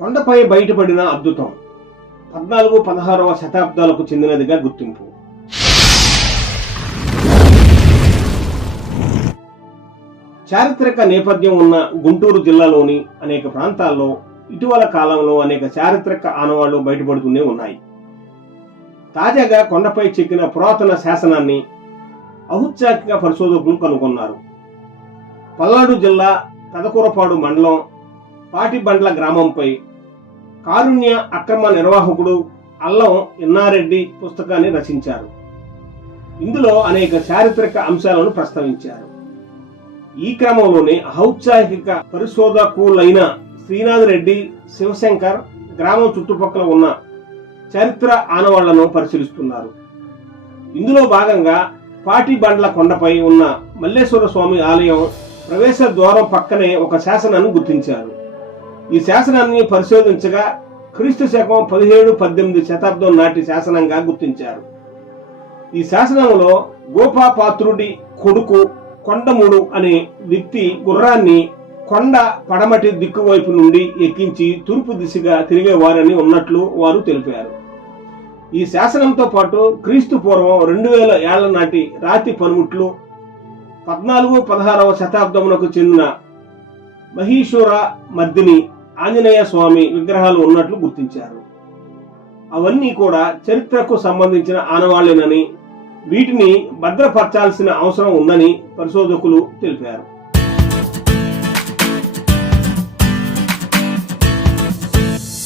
కొండపై బయటపడిన అద్భుతం. పద్నాలుగు పదహారవ శతాబ్దాలకు చెందినదిగా గుర్తింపు. చారిత్రక నేపథ్యం ఉన్న గుంటూరు జిల్లాలోని అనేక ప్రాంతాల్లో ఇటీవల కాలంలో అనేక చారిత్రక ఆనవాళ్ళు బయటపడుతూనే ఉన్నాయి. తాజాగా కొండపై చెక్కిన పురాతన శాసనాన్ని ఔత్సాహిక పరిశోధకులు కనుగొన్నారు. పల్నాడు జిల్లా కదకూరపాడు మండలం పాటిబండ్ల గ్రామంపై కారుణ్య అక్రమ నిర్వాహకుడు అల్లం ఇన్నారెడ్డి పుస్తకాన్ని రచించారు. ఇందులో అనేక చారిత్రక అంశాలను ప్రస్తావించారు. ఈ క్రమంలోనే ఔత్సాహిక పరిశోధకులైన శ్రీనాథ్ రెడ్డి శివశంకర్ గ్రామం చుట్టుపక్కల ఉన్న చరిత్ర ఆనవాళ్ళను పరిశీలిస్తున్నారు. ఇందులో భాగంగా పాటిబండ్ల కొండపై ఉన్న మల్లేశ్వర స్వామి ఆలయం ప్రవేశ ద్వారం పక్కనే ఒక శాసనాన్ని గుర్తించారు. ఈ శాసనాన్ని పరిశోధించగా క్రీస్తు శకం పదిహేడు పద్దెనిమిది శతాబ్దం నాటి శాసనంగా గుర్తించారు. ఈ శాసనంలో గోపాపాత్రుడి కొడుకు కొండముడు అనే వ్యక్తి గుర్రాన్ని కొండ పడమటి దిక్కు వైపు నుండి ఎక్కించి తూర్పు దిశగా తిరిగేవారని ఉన్నట్లు వారు తెలిపారు. ఈ శాసనంతో పాటు క్రీస్తు పూర్వం రెండు వేల ఏళ్ళ నాటి రాతి పనిముట్లు పద్నాలుగు పదహారవ శతాబ్దమునకు చెందిన మహీశూర మద్దిని ఆంజనేయ స్వామి విగ్రహాలు ఉన్నట్లు గుర్తించారు. అవన్నీ కూడా చరిత్రకు సంబంధించిన ఆనవాళ్ళేనని వీటిని భద్రపరచాల్సిన అవసరం ఉందని పరిశోధకులు తెలిపారు.